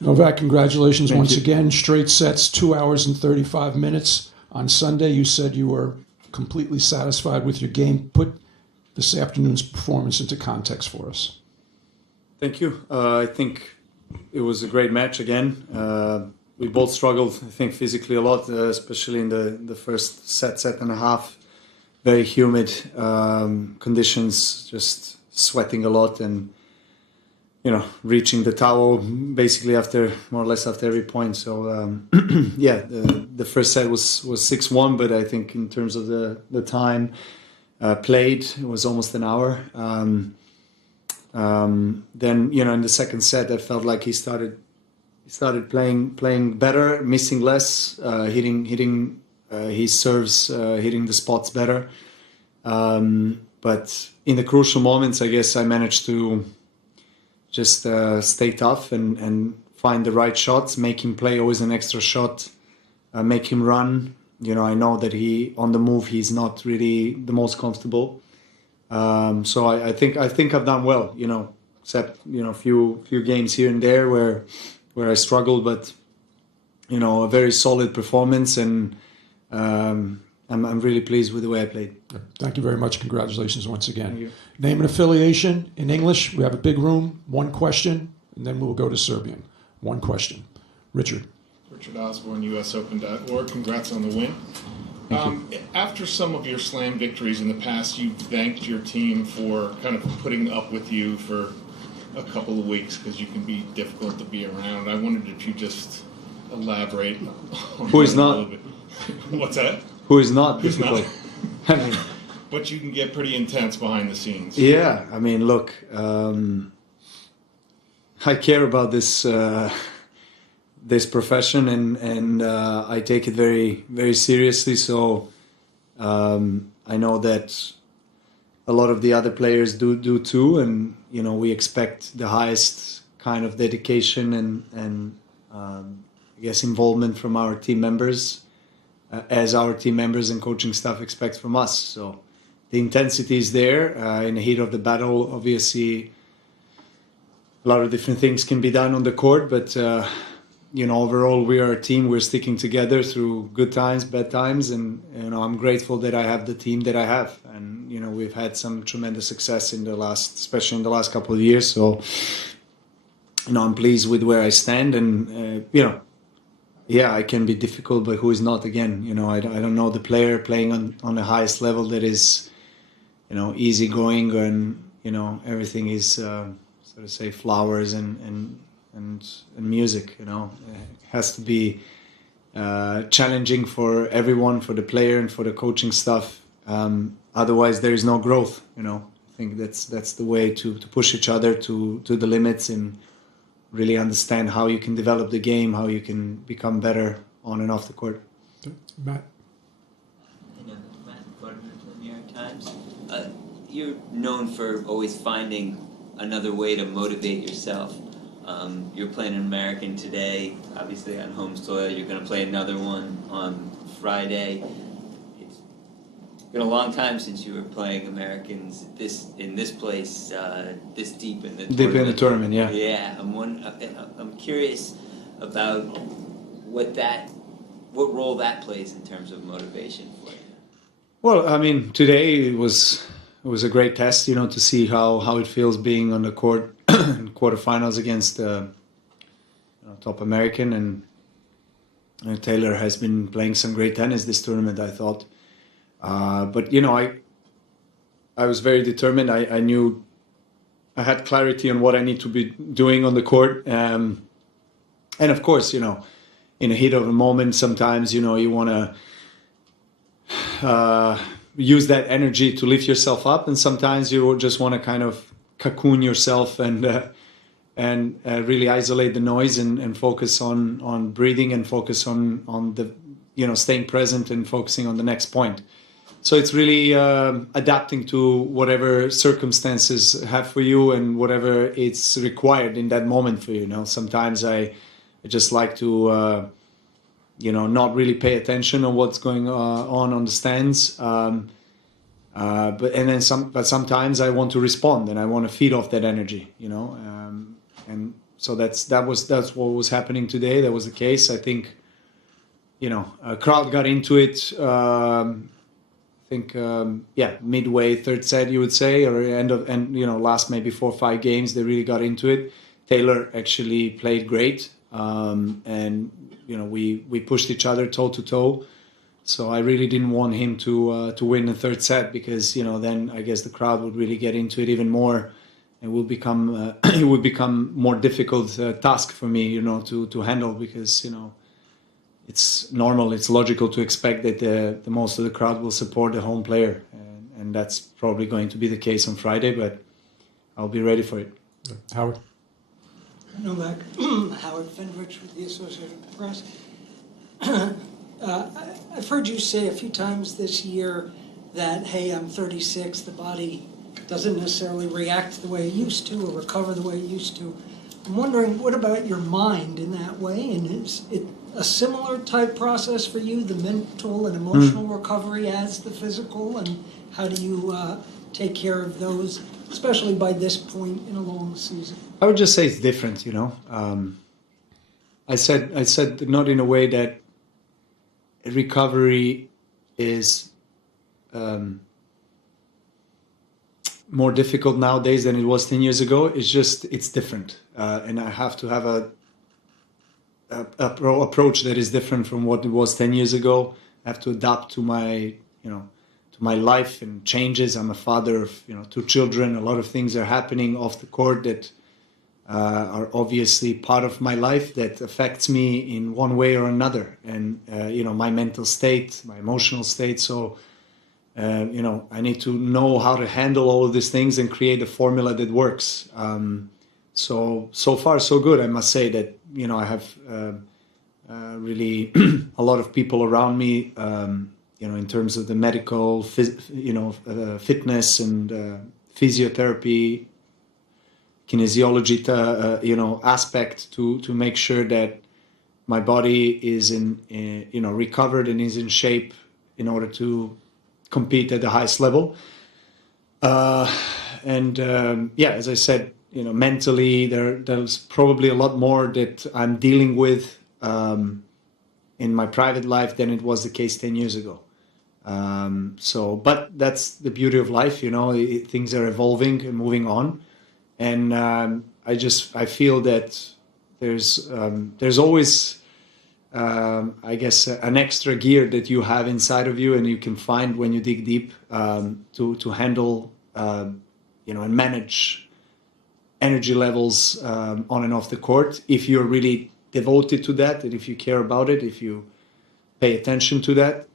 Novak, congratulations once you. again. Straight sets, 2 hours and 35 minutes. On Sunday, you said you were completely satisfied with your game. Put this afternoon's performance into context for us. Thank you. I think it was a great match again. We both struggled, I think, physically a lot, especially in the first set and a half. Very humid conditions, just sweating a lot and, reaching the towel basically more or less after every point. So, yeah, the first set was 6-1, but I think in terms of the time played, it was almost an hour. Then, in the second set, I felt like he started playing better, missing less, hitting his serves, hitting the spots better. But in the crucial moments, I guess I managed to just stay tough and find the right shots, make him play always an extra shot, make him run. I know that on the move, he's not really the most comfortable. So I think I've done well, except, a few games here and there where I struggled, but, a very solid performance, and I'm really pleased with the way I played. Thank you very much. Congratulations once again. Thank you. Name and affiliation in English. We have a big room. One question, and then we'll go to Serbian. One question. Richard. Richard Osborne, USOpen.org. Congrats on the win. After some of your slam victories in the past, you thanked your team for kind of putting up with you for a couple of weeks because you can be difficult to be around. I wondered if you just elaborate on Who is that a not? little bit. What's that? Who is not Who's difficult? not? But you can get pretty intense behind the scenes. Yeah, I mean, look, I care about this profession, and I take it very, very seriously. So I know that a lot of the other players do too, and we expect the highest kind of dedication and I guess involvement from our team members, as our team members and coaching staff expect from us. So the intensity is there. In the heat of the battle, obviously, a lot of different things can be done on the court, but overall we are a team. We're sticking together through good times, bad times, and I'm grateful that I have the team that I have. And we've had some tremendous success especially in the last couple of years. So I'm pleased with where I stand, and yeah, I can be difficult, but who is not? Again, I don't know the player playing on the highest level that is, easygoing, and everything is so to say flowers and music. It has to be challenging for everyone, for the player and for the coaching staff. Otherwise, there is no growth. I think that's the way to push each other to the limits and really understand how you can develop the game, how you can become better on and off the court. Matt. Matt Gardner, the New York Times. You're known for always finding another way to motivate yourself. You're playing an American today, obviously on home soil. You're going to play another one on Friday. It's been a long time since you were playing Americans in this place, this deep in the tournament. Deep in the tournament, yeah. Yeah, I'm curious about what role that plays in terms of motivation for you. Well, I mean, today it was a great test, to see how it feels being on the court in quarterfinals against top American, and Taylor has been playing some great tennis this tournament, I thought. But I was very determined. I knew I had clarity on what I need to be doing on the court, and of course, in the heat of a moment, sometimes you want to use that energy to lift yourself up, and sometimes you just want to kind of cocoon yourself and really isolate the noise and focus on breathing and focus on the staying present and focusing on the next point. So it's really adapting to whatever circumstances have for you and whatever it's required in that moment for you. Sometimes I just like to not really pay attention on what's going on the stands. But sometimes I want to respond and I want to feed off that energy, and So that's what was happening today. That was the case. I think, a crowd got into it. I think, midway third set, you would say, or last maybe 4 or 5 games, they really got into it. Taylor actually played great, and we pushed each other toe to toe. So I really didn't want him to win the third set because then I guess the crowd would really get into it even more. It will become it would become more difficult task for me, to handle because it's normal, it's logical to expect that the most of the crowd will support the home player, and that's probably going to be the case on Friday. But I'll be ready for it. Howard. Novak, Howard Fendrich with the Associated Press. I've heard you say a few times this year that, hey, I'm 36, the body doesn't necessarily react the way it used to or recover the way it used to. I'm wondering, what about your mind in that way? And is it a similar type process for you, the mental and emotional recovery as the physical? And how do you take care of those, especially by this point in a long season? I would just say it's different, I said not in a way that recovery is more difficult nowadays than it was 10 years ago. It's different. And I have to have a approach that is different from what it was 10 years ago. I have to adapt to my, to my life and changes. I'm a father of, 2 children. A lot of things are happening off the court that are obviously part of my life that affects me in one way or another. And, my mental state, my emotional state. So, I need to know how to handle all of these things and create a formula that works. So far, so good. I must say that, I have really a lot of people around me, in terms of the medical, fitness and physiotherapy, kinesiology, aspect to make sure that my body is recovered and is in shape in order to compete at the highest level. As I said, mentally there's probably a lot more that I'm dealing with in my private life than it was the case 10 years ago. But that's the beauty of life, things are evolving and moving on. And I feel that there's always, I guess, an extra gear that you have inside of you and you can find when you dig deep to handle, and manage energy levels on and off the court. If you're really devoted to that and if you care about it, if you pay attention to that.